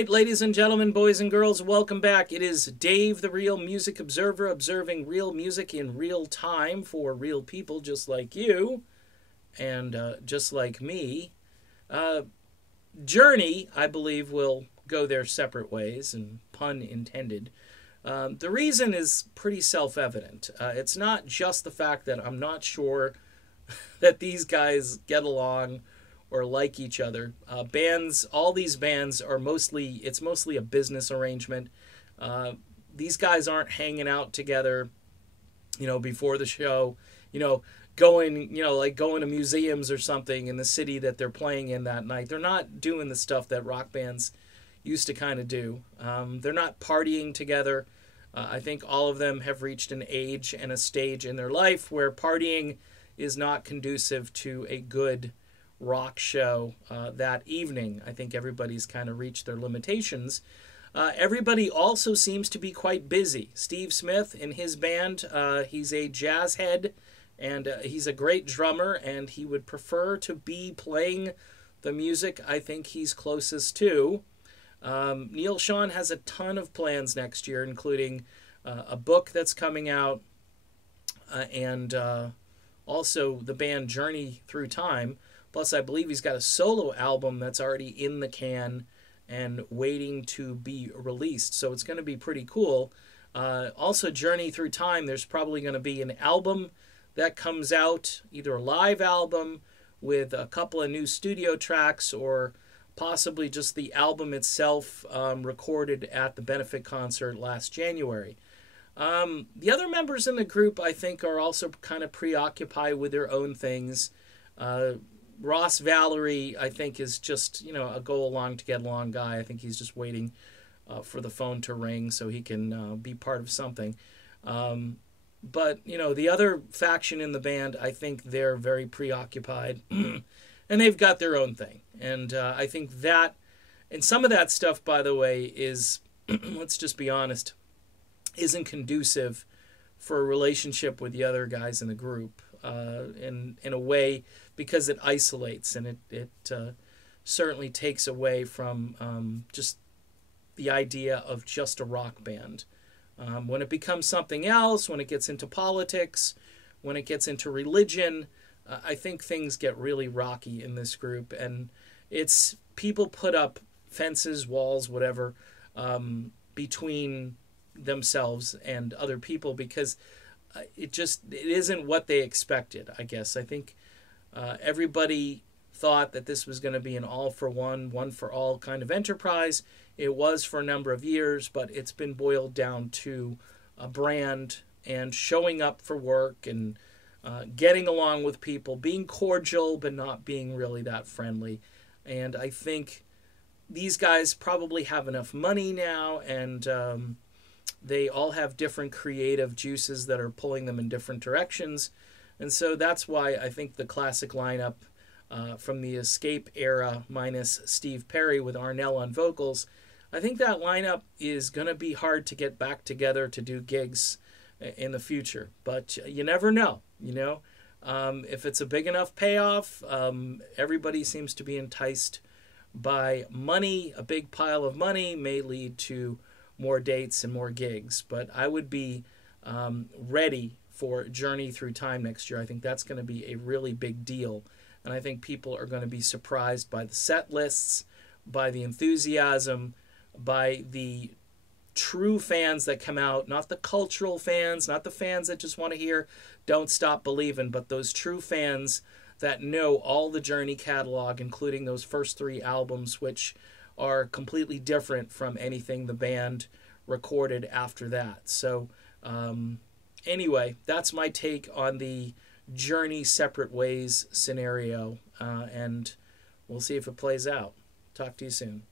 right, ladies and gentlemen, boys and girls, welcome back. It is Dave, the Real Music Observer, observing real music in real time for real people just like you and just like me. Journey, I believe, will go their separate ways, and pun intended. The reason is pretty self-evident. It's not just the fact that I'm not sure that these guys get along or like each other. All these bands are mostly a business arrangement. These guys aren't hanging out together, before the show, going to museums or something in the city that they're playing in that night. They're not doing the stuff that rock bands used to kind of do. They're not partying together. I think all of them have reached an age and a stage in their life where partying is not conducive to a good rock show that evening. I think everybody's kind of reached their limitations. Everybody also seems to be quite busy. Steve Smith in his band, he's a jazz head, and he's a great drummer, and he would prefer to be playing the music I think he's closest to. Neal Schon has a ton of plans next year, including a book that's coming out, and also the band Journey Through Time. Plus, I believe he's got a solo album that's already in the can and waiting to be released. So it's going to be pretty cool. Also, Journey Through Time, there's probably going to be an album that comes out, either a live album with a couple of new studio tracks, or possibly just the album itself recorded at the benefit concert last January. The other members in the group, I think, are also kind of preoccupied with their own things. Ross Valerie, I think, is just, a go-along-to-get-along guy. I think he's just waiting for the phone to ring so he can be part of something. But, the other faction in the band, I think they're very preoccupied. And they've got their own thing. And I think that, and some of that stuff, by the way, is, let's just be honest, isn't conducive for a relationship with the other guys in the group. In a way, because it isolates, and it certainly takes away from just the idea of just a rock band. When it becomes something else, when it gets into politics, when it gets into religion, I think things get really rocky in this group, and it's people put up fences, walls, whatever, between themselves and other people because it isn't what they expected, I guess. I think everybody thought that this was going to be an all-for-one, one-for-all kind of enterprise. It was for a number of years, but it's been boiled down to a brand and showing up for work and getting along with people, being cordial but not being really that friendly. And I think these guys probably have enough money now, and they all have different creative juices that are pulling them in different directions. And so that's why I think the classic lineup from the Escape era minus Steve Perry with Arnell on vocals, I think that lineup is going to be hard to get back together to do gigs in the future. But you never know, If it's a big enough payoff, everybody seems to be enticed by money. A big pile of money may lead to more dates and more gigs, but I would be ready for Journey Through Time next year. I think that's going to be a really big deal, and I think people are going to be surprised by the set lists, by the enthusiasm, by the true fans that come out, not the cultural fans, not the fans that just want to hear Don't Stop Believin', but those true fans that know all the Journey catalog, including those first 3 albums, which are completely different from anything the band recorded after that. So anyway, that's my take on the Journey Separate Ways scenario, and we'll see if it plays out. Talk to you soon.